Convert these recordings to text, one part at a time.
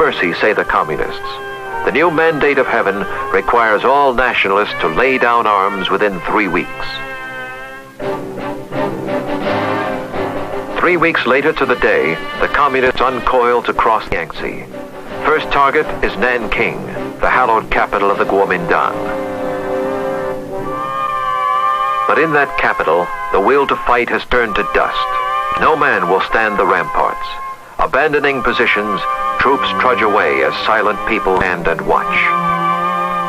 mercy, say the communists. The new mandate of heaven requires all nationalists to lay down arms within 3 weeks. 3 weeks later to the day, the communists uncoil to cross the Yangtze. First target is Nanking, the hallowed capital of the Kuomintang. But in that capital, the will to fight has turned to dust. No man will stand the ramparts. Abandoning positions, troops trudge away as silent people stand and watch.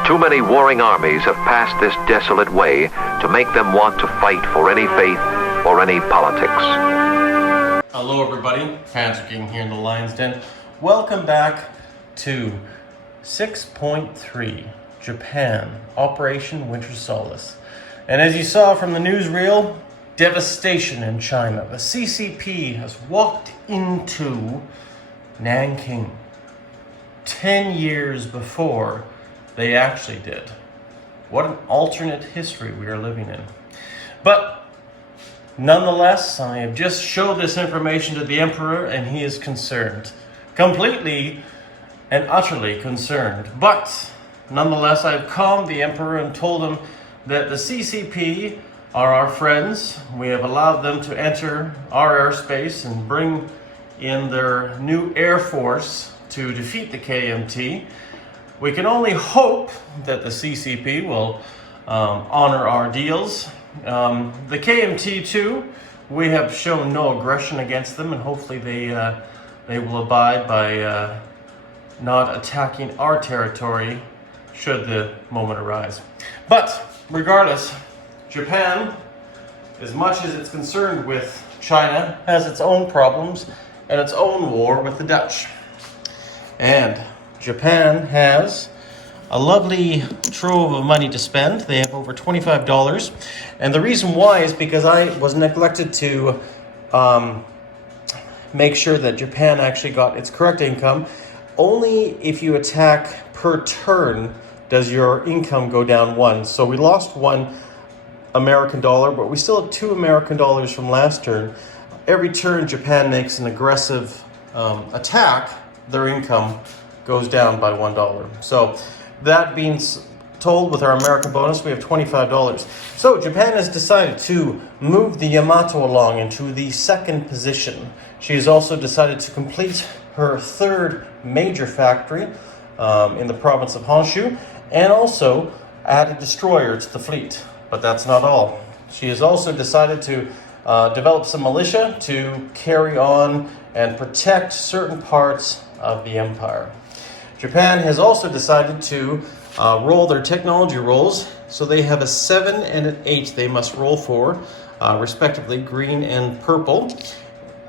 Too many warring armies have passed this desolate way to make them want to fight for any faith or any politics. Hello everybody, Patrick here in the Lion's Den. Welcome back to 6.3, Japan, Operation Winter Solace. And as you saw from the newsreel, devastation in China. The CCP has walked into Nanking 10 years before they actually did. What an alternate history we are living in. But nonetheless, I have just showed this information to the Emperor and he is concerned. Completely and utterly concerned. But nonetheless, I have calmed the Emperor and told him that the CCP are our friends. We have allowed them to enter our airspace and bring in their new air force to defeat the KMT. We can only hope that the CCP will honor our deals. The KMT too, we have shown no aggression against them, and hopefully they will abide by not attacking our territory should the moment arise. But regardless, Japan, as much as it's concerned with China, has its own problems and its own war with the Dutch. And Japan has a lovely trove of money to spend. They have over $25. And the reason why is because I was neglected to make sure that Japan actually got its correct income. Only if you attack per turn does your income go down one. So we lost one American dollar, but we still have $2 American from last turn. Every turn Japan makes an aggressive attack, their income goes down by $1. So that being told, with our American bonus, we have $25. So Japan has decided to move the Yamato along into the second position. She has also decided to complete her third major factory in the province of Honshu, and also add a destroyer to the fleet. But that's not all. She has also decided to develop some militia to carry on and protect certain parts of the empire. Japan has also decided to roll their technology rolls, so they have a 7 and an 8 they must roll for, respectively green and purple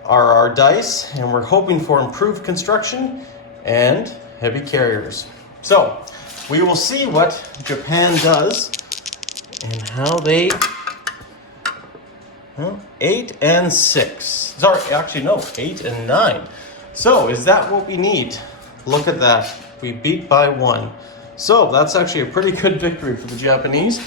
are our dice, and we're hoping for improved construction and heavy carriers. So we will see what Japan does and how they 8 and 6. Sorry, actually no, 8 and 9. So is that what we need? Look at that. We beat by 1. So that's actually a pretty good victory for the Japanese.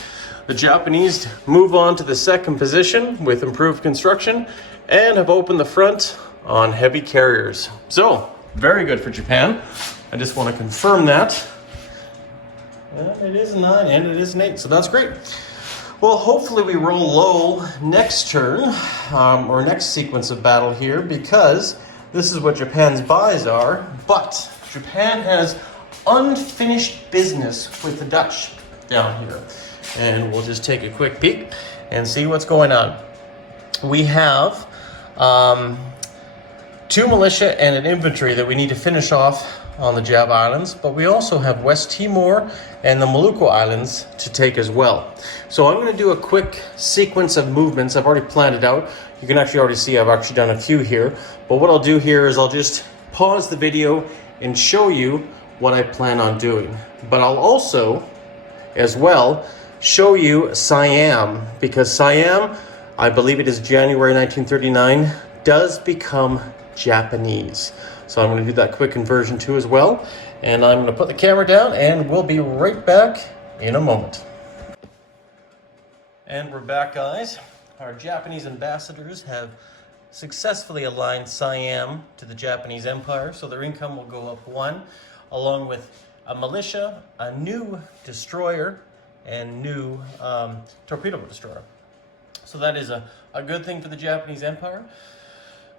The Japanese move on to the second position with improved construction and have opened the front on heavy carriers. So very good for Japan. I just want to confirm that. It is a 9 and it is an 8, so that's great. Well, hopefully we roll low next turn, or next sequence of battle here, because this is what Japan's buys are. But Japan has unfinished business with the Dutch down here. And we'll just take a quick peek and see what's going on. We have 2 militia and an infantry that we need to finish off on the Java Islands, but we also have West Timor and the Maluku Islands to take as well. So I'm going to do a quick sequence of movements. I've already planned it out. You can actually already see I've actually done a few here, but what I'll do here is I'll just pause the video and show you what I plan on doing. But I'll also, as well, show you Siam, because Siam, I believe it is January 1939, does become Japanese. So I'm going to do that quick conversion too as well. And I'm going to put the camera down and we'll be right back in a moment. And we're back, guys. Our Japanese ambassadors have successfully aligned Siam to the Japanese Empire, so their income will go up 1, along with a militia, a new destroyer, and new torpedo destroyer. So that is a good thing for the Japanese Empire.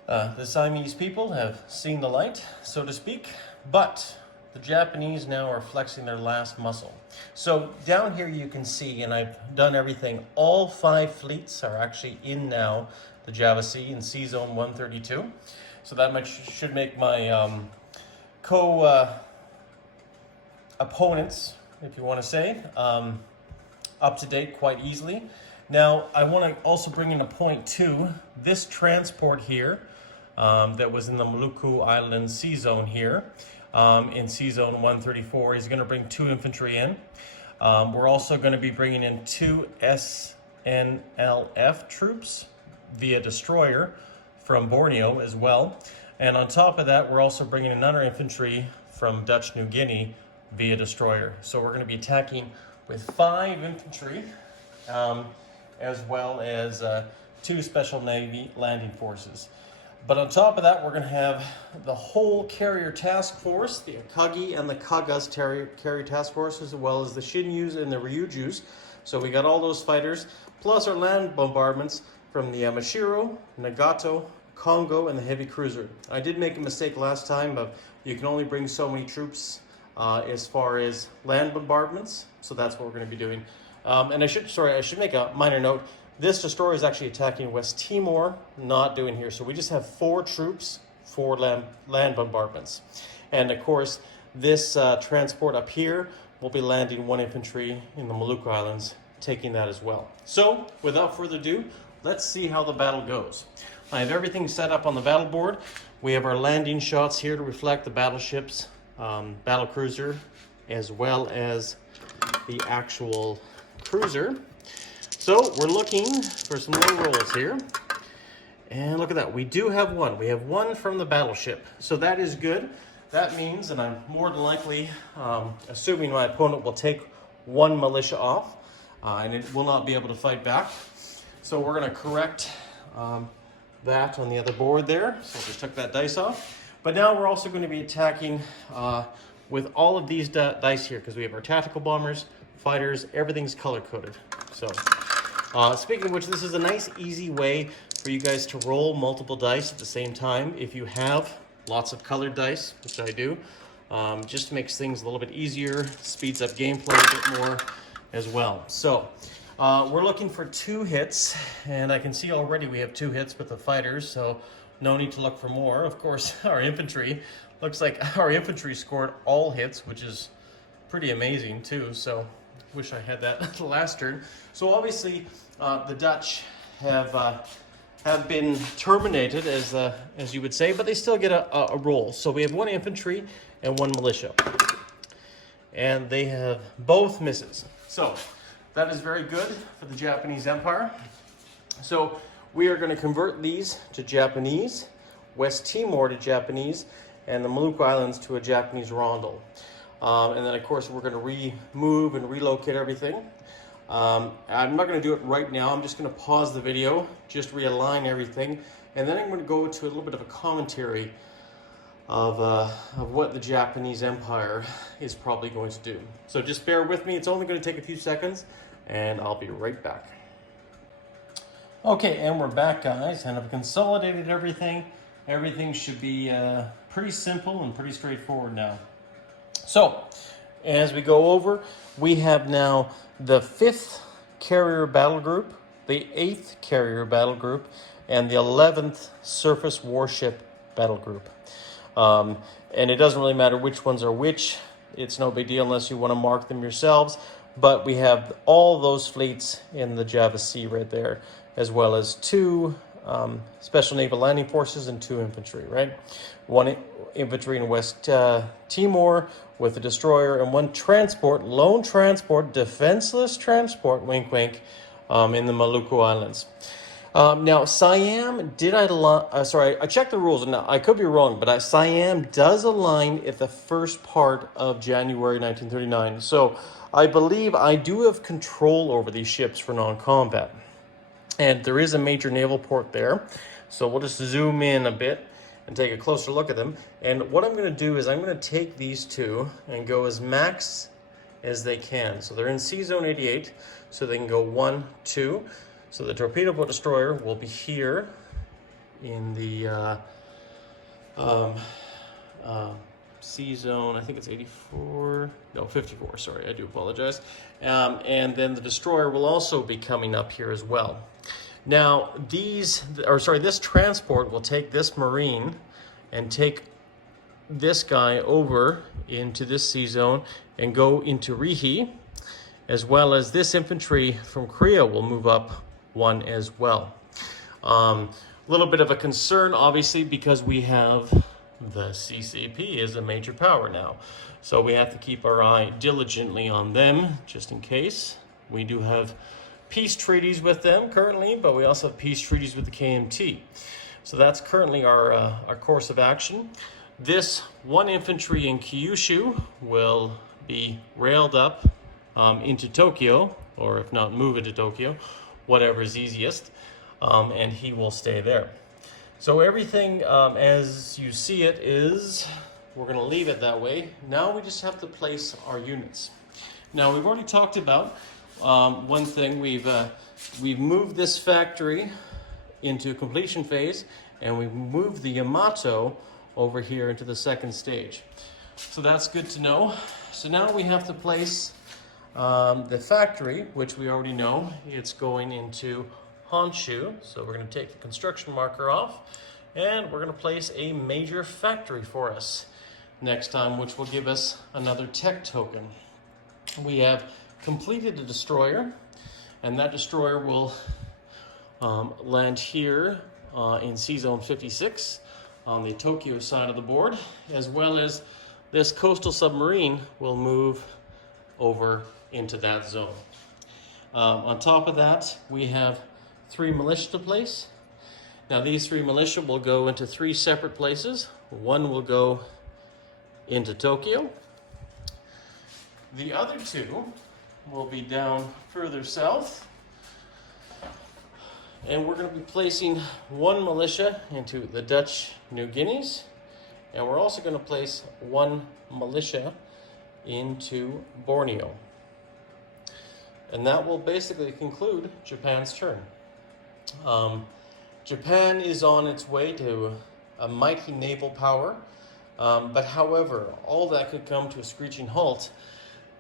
The Siamese people have seen the light, so to speak, but the Japanese now are flexing their last muscle. So down here you can see, and I've done everything, all 5 fleets are actually in now the Java Sea in Sea Zone 132. So that should make my opponents, if you want to say, up to date quite easily. Now I want to also bring in a point too. This transport here that was in the Maluku Island Sea Zone here, in Sea Zone 134, is going to bring 2 infantry in. We're also going to be bringing in 2 SNLF troops via destroyer from Borneo as well. And on top of that, we're also bringing another infantry from Dutch New Guinea via destroyer. So we're going to be attacking with 5 infantry, as well as 2 Special Navy landing forces. But on top of that, we're going to have the whole carrier task force, the Akagi and the Kagas carrier task force, as well as the Shinyus and the Ryujus. So we got all those fighters, plus our land bombardments from the Yamashiro, Nagato, Congo, and the heavy cruiser. I did make a mistake last time of you can only bring so many troops as far as land bombardments, so that's what we're going to be doing. And I should make a minor note. This destroyer is actually attacking West Timor, not doing here. So we just have 4 troops for land bombardments. And of course, this transport up here will be landing 1 infantry in the Maluku Islands, taking that as well. So without further ado, let's see how the battle goes. I have everything set up on the battle board. We have our landing shots here to reflect the battleships, battle cruiser, as well as the actual cruiser. So we're looking for some low rolls here. And look at that, we do have 1. We have 1 from the battleship. So that is good. That means, and I'm more than likely assuming my opponent will take 1 militia off, and it will not be able to fight back. So we're going to correct that on the other board there. So I just took that dice off. But now we're also going to be attacking with all of these dice here, because we have our tactical bombers, fighters, everything's color-coded. So speaking of which, this is a nice, easy way for you guys to roll multiple dice at the same time. If you have lots of colored dice, which I do, just makes things a little bit easier, speeds up gameplay a bit more as well. So we're looking for 2 hits, and I can see already we have 2 hits with the fighters, so no need to look for more. Of course, our infantry, looks like our infantry scored all hits, which is pretty amazing too. So wish I had that last turn. So obviously the Dutch have been terminated, as you would say, but they still get a roll. So we have 1 infantry and 1 militia, and they have both misses. So that is very good for the Japanese Empire. So we are going to convert these to Japanese, West Timor to Japanese, and the Maluku Islands to a Japanese rondel. And then, of course, we're going to remove and relocate everything. I'm not going to do it right now. I'm just going to pause the video, just realign everything, and then I'm going to go to a little bit of a commentary of what the Japanese Empire is probably going to do. So just bear with me. It's only going to take a few seconds, and I'll be right back. Okay, and we're back, guys, and I've consolidated everything. Everything should be pretty simple and pretty straightforward now. So, as we go over, we have now the 5th carrier battle group, the 8th carrier battle group, and the 11th surface warship battle group. And it doesn't really matter which ones are which. It's no big deal unless you want to mark them yourselves. But we have all those fleets in the Java Sea right there, as well as 2 special naval landing forces and 2 infantry, right? 1 infantry in West Timor with a destroyer, and 1 transport, lone transport, defenseless transport, wink wink, in the Maluku Islands. Now Siam, I checked the rules, and I could be wrong, but Siam does align at the first part of January 1939. So I believe I do have control over these ships for non-combat. And there is a major naval port there. So we'll just zoom in a bit and take a closer look at them. And what I'm going to do is I'm going to take these two and go as max as they can. So they're in C zone 88, so they can go 1, 2. So the torpedo boat destroyer will be here in the C zone, I think it's 84, no, 54, sorry, I do apologize. And then the destroyer will also be coming up here as well. Now, this transport will take this Marine and take this guy over into this C zone and go into Rihi, as well as this infantry from Korea will move up 1 as well. A little bit of a concern, obviously, because we have the CCP is a major power now. So we have to keep our eye diligently on them, just in case. We do have peace treaties with them currently, but we also have peace treaties with the KMT. So that's currently our course of action. This 1 infantry in Kyushu will be railed up into Tokyo, or if not, move into Tokyo, whatever is easiest, and he will stay there. So everything as you see it is, we're going to leave it that way. Now we just have to place our units. Now we've already talked about one thing. We've moved this factory into completion phase, and we've moved the Yamato over here into the 2nd stage. So that's good to know. So now we have to place the factory, which we already know. It's going into Honshu. So we're going to take the construction marker off, and we're going to place a major factory for us next time, which will give us another tech token. We have completed the destroyer, and that destroyer will land here in C zone 56 on the Tokyo side of the board, as well as this coastal submarine will move over into that zone. On top of that, we have 3 militia to place. Now these 3 militia will go into 3 separate places. 1 will go into Tokyo. The other 2 will be down further south. And we're going to be placing 1 militia into the Dutch New Guineas. And we're also going to place 1 militia into Borneo. And that will basically conclude Japan's turn. Japan is on its way to a mighty naval power, but however, all that could come to a screeching halt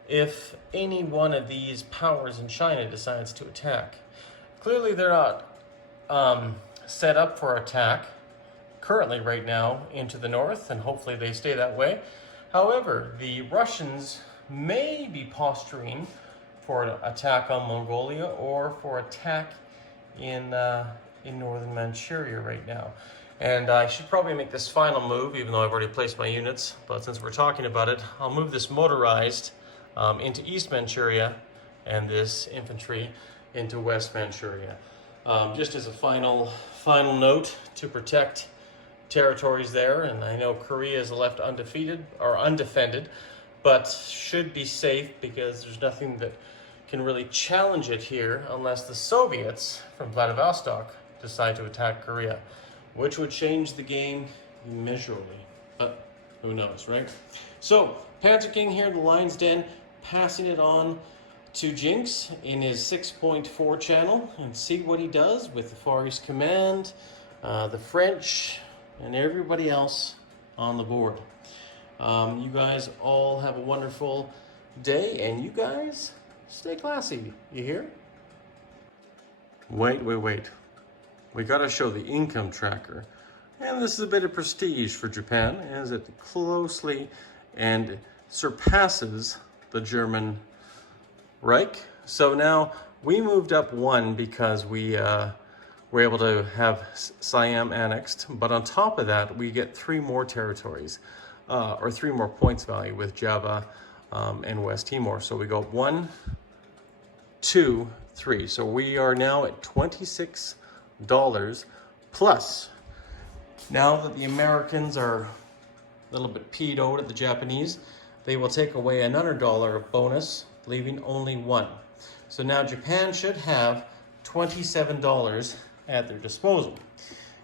if any one of these powers in China decides to attack. Clearly they're not set up for attack currently right now into the north, and hopefully they stay that way. However, the Russians may be posturing for an attack on Mongolia or for attack in northern Manchuria right now. And I should probably make this final move, even though I've already placed my units. But since we're talking about it, I'll move this motorized into East Manchuria and this infantry into West Manchuria. Just as a final note to protect territories there. And I know Korea is left undefeated or undefended, but should be safe because there's nothing that can really challenge it here unless the Soviets from Vladivostok decide to attack Korea, which would change the game immeasurably. But who knows, right? So, Panzer King here in the Lion's Den, passing it on to Jinx in his 6.4 channel, and see what he does with the Far East Command, the French, and everybody else on the board. You guys all have a wonderful day, and you guys stay classy, you hear? Wait. We gotta show the income tracker. And this is a bit of prestige for Japan, as it closely and surpasses the German Reich. So now we moved up 1 because we were able to have Siam annexed. But on top of that, we get 3 more territories, or 3 more points value with Java and West Timor. So we go 1, 2, 3. So we are now at $26 plus. Now that the Americans are a little bit peed out at the Japanese, they will take away another $1 of bonus, leaving only 1. So now Japan should have $27 at their disposal.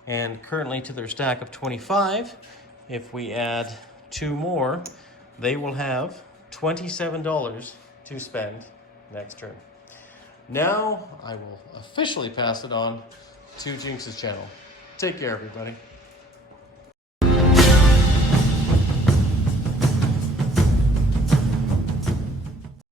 And currently to their stack of 25, if we add 2 more, they will have $27 to spend next turn. Now I will officially pass it on to Jinx's channel. Take care, everybody.